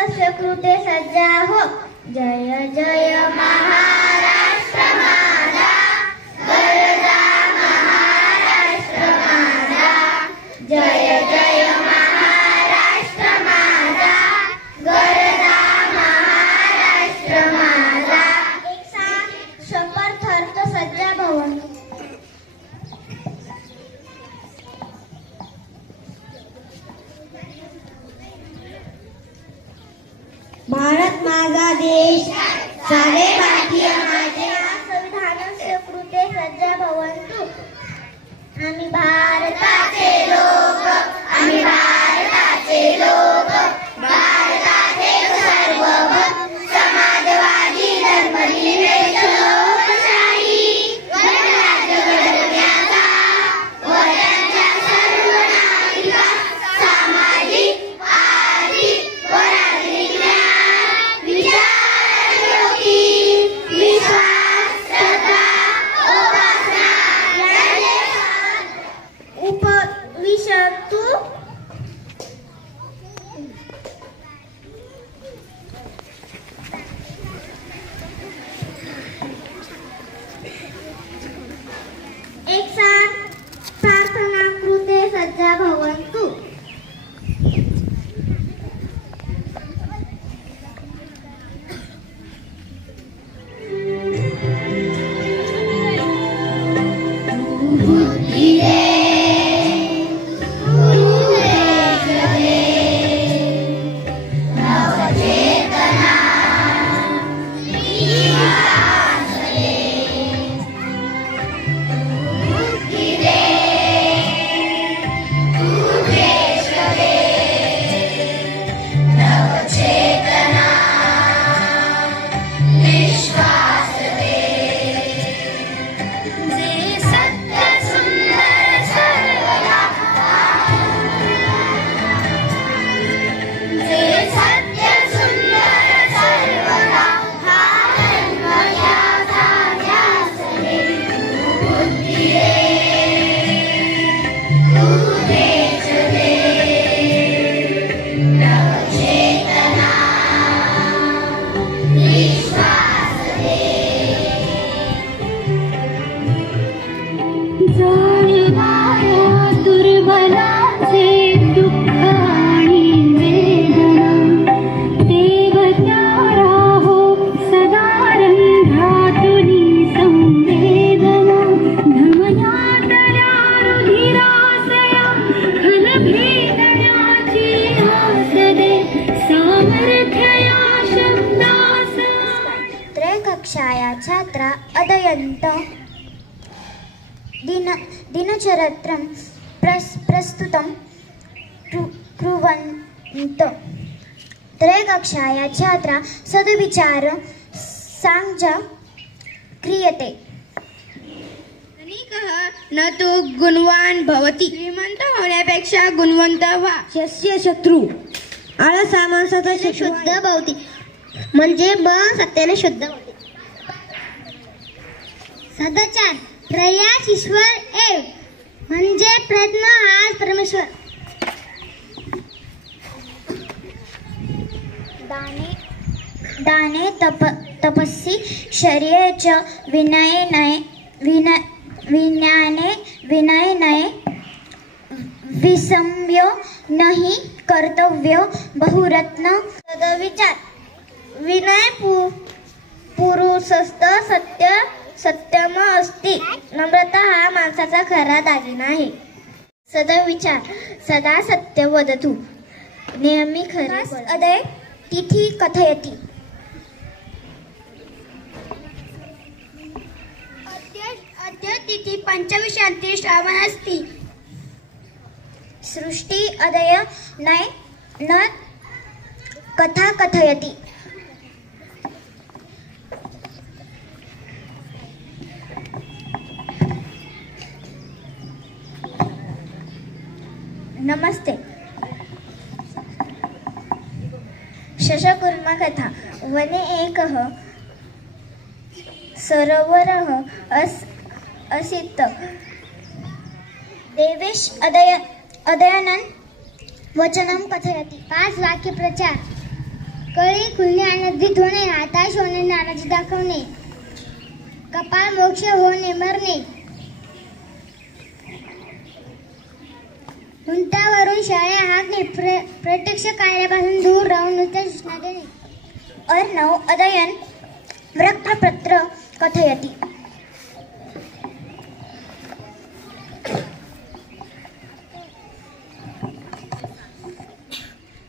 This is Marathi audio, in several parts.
तस्य कृते सज्जा हो. जय जय महाराष्ट्र माझा, गरजा महाराष्ट्र माझा. जय जय महाराष्ट्र माझा, गरजा महाराष्ट्र माझा. एक साथ शपथ अर्थ सज्जा भवन्तु. भारत माझा देश, सारे भारतीय माझे. संविधानस्य कृते सज्जा भवन्तु. आम्ही भारताचे लोक, आम्ही भारताचे लोक, भारताचे सार्वभौम समाजवादी धर्मनिरपेक्ष लोकशाही गणराज्य घडवण्याचा व त्यांच्या सर्व नागरिकांना सामाजिक, आर्थिक व राजनीतिक न्याय, विचारयोगी, विश्वास, श्रद्धा, उपासना यांचे उपविशतु. एक साथ प्रार्थना कृते सज्जा भवन्तु. छात्रा अदयन्त दिनचरित्रं प्रस्तुतं कुर्वन्त. त्रयकक्षाया छात्रा सद्विचार सांजा क्रियते. धनिकः न तु गुणवान भवति. श्रीमंत होण्यापेक्षा गुणवंत व्हा. यस्य शत्रू आळसा माणसाचा शुद्ध भवति. म्हणजे सत्याने शुद्ध होते. सदाचार प्रयास ईश्वर एव. म्हणजे प्रयत्न हाच परमेश्वर. दाने तपस्सी शौर्ये च विनये विसम्यो नहि कर्तव्यो बहुरत्न. सद्विचार विनय पुरुषस्थ सत्यम अस्ति. नम्रता हा माणसाचा खरा दागिना आहे. सद्विचार सदा सत्य वदतु. नेहमी खरे. अदय तिथी कथयति. अद्य तिथी पंचविंशति श्रावण अस्ति. सृष्टि अदय न कथा कथयति. नमस्ते. शशकुर्मा कथा. वने एकः सरोवरः असीत्. देवेश अदयनन् वचनं कथयति. 5 वाक्य प्रचार. कळी खुलणे, अनधिक होणे, हताश होणे, नाराजी दाखवणे, कपाळ मोक्ष होणे, मरणे, उंटावरून शाळे हाकणे, प्रत्यक्ष कार्यापासून दूर राहून नुसत्या सूचना देणे. अर्णव अदयन वक्त्रपत्र कथयति.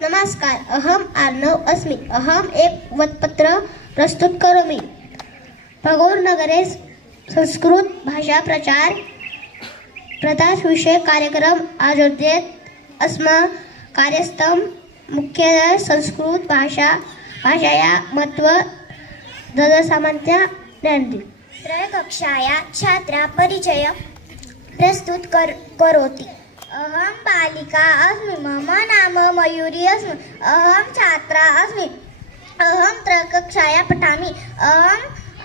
नमस्कार, अहम अर्णव अस्मि. अहम एक वक्तपत्र प्रस्तुत करोमि. पगोर नगरे संस्कृत भाषा प्रचार प्रदास विषय कार्यक्रम आयोजित अस्म. कार्यस्थम मुख्यतः संस्कृत भाषाया महत्व जनसामान्य ज्ञानदी. त्रयकक्षाया छात्रा परिचय प्रस्तुत करोति. अहम बालिका अस्मि. मम नाम मयूरी अस्मि. अहम छात्रा अस्मि. अहम त्रयकक्षाया पठामि.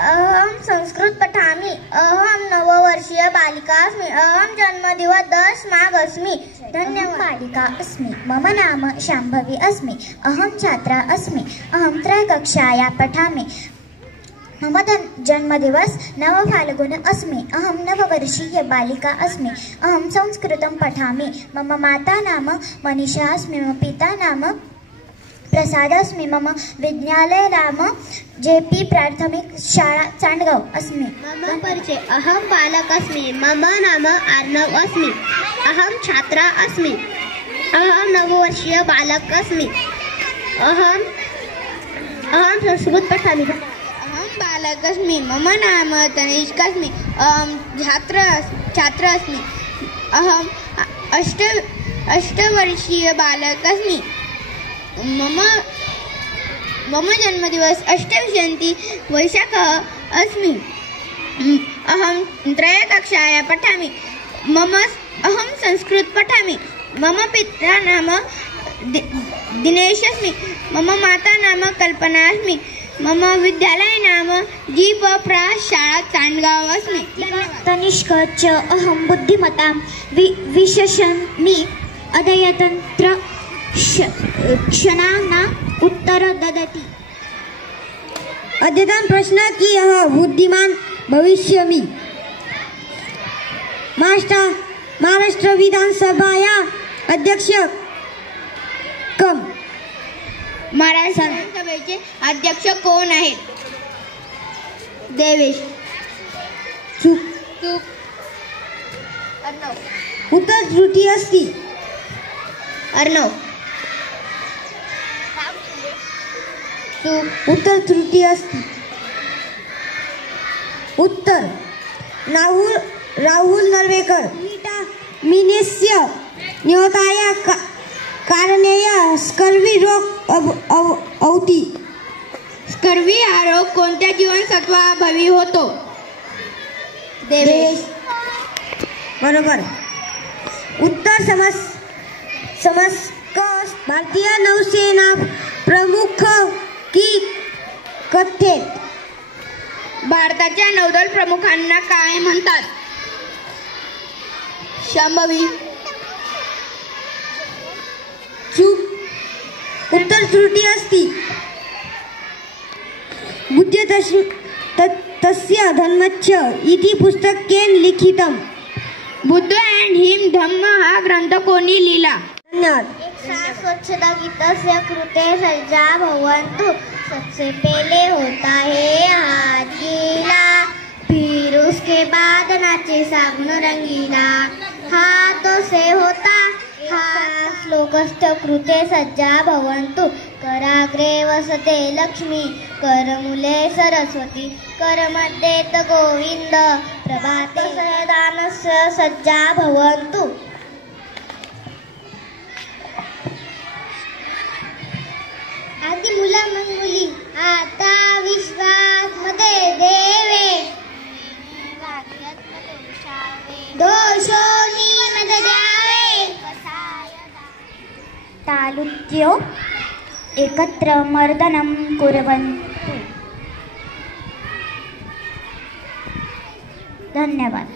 अहम संस्कृत पठामि. अहम नववर्षीय बालिका अस्मि. अहम जन्मदिवस 10 माघ अस्मि. धन्यवाद. बालिका अस्मि. मम नाम शाम्भवी अस्मि. अहम छात्रा अस्मि. अहम त्रयकक्षाया पठामि. मम जन्मदिवस 9 फाल्गुन अस्मि. अहम नववर्षीय बालिका अस्मि. अहम संस्कृतं पठामि. मम माता नाम मनीषा अस्मि. मम पिता नाम प्रसाद अस्मि. मम विद्यालय नाम JP प्राथमिक शाळा चांडगाव अस्मि. मम परिचय. अहम बालक अस्मि. मम नाम अर्णव अस्मि. अहम छात्रा अस्मि. अहम नववर्षीय बालक अस्मि. अहम संस्कृत पठामि. अहम बालक अस्मि. मम नाम तनिष्का अस्मि. अहम छात्र अस्मि. अहम अष्टवर्षीय बालक अस्मि. मम जन्मदिवस अष्टविंशति वैशाखः अस्मि. अहम त्रयकक्षाया पठामि. अहम संस्कृत पठामि. मम पिता नाम दिनेश अस्मि. मम माता नाम कल्पना अस्मि. मम विद्यालय नाम जीप प्रा शाळा चांडगाव अस्मि. तनिष्क च अहम बुद्धिमतां विशेषणमि. अद्यतन्त्र क्षणाना उत्तर ददति. अद्यतन प्रश्न की यह बुद्धिमान भविष्यमि. महाराष्ट्र विधानसभाया अध्यक्ष कम. महाराष्ट्र विधानसभेचे अध्यक्ष कोण आहेत? देवेश. चूक. अर्णव. उत्तर त्रुटी अस्ति. अर्णव. उत्तर त्रुटी अस्ति. उत्तर राहुल नर्वेकर. मिनेस्य निहताया कारणेय स्कर्वी रोग अवती. स्कर्वी हा रोग कोणत्या जीवनसत्वाअभावी होतो? देवेश. बरोबर. उत्तर समस्क भारतीय नौसेना प्रमुख की कथेत भारताच्या नौदल प्रमुखांना काय म्हणतात? शांभवी. चूक. उत्तर त्रुटी अस्ति. बुद्ध तस्य धम्मच्च इति पुस्तकेन लिखितम्. बुद्ध एंड हिम धम्म हा ग्रंथ कोणी लिहिला? धन्यवाद. स्वच्छता की तस्य कृते सज्जा भवन्तु. सबसे पहले होता है हाथ गीला, फिर उसके बाद नाचे साबुन रंगीला. हाथों से होता श्लोकस्थ कृते सज्जा भवन्तु. कराग्रे वसते लक्ष्मी, करमूले सरस्वती, करमध्ये गोविंद, प्रभाते सदानस्य सज्जा भवन्तु. आधी मुला मग मुली. आता विश्वास मध्ये देवे, दोषोनी मध्ये द्यावे. तालुक्यो एकत्र मर्दनं कुर्वन्तु. धन्यवाद.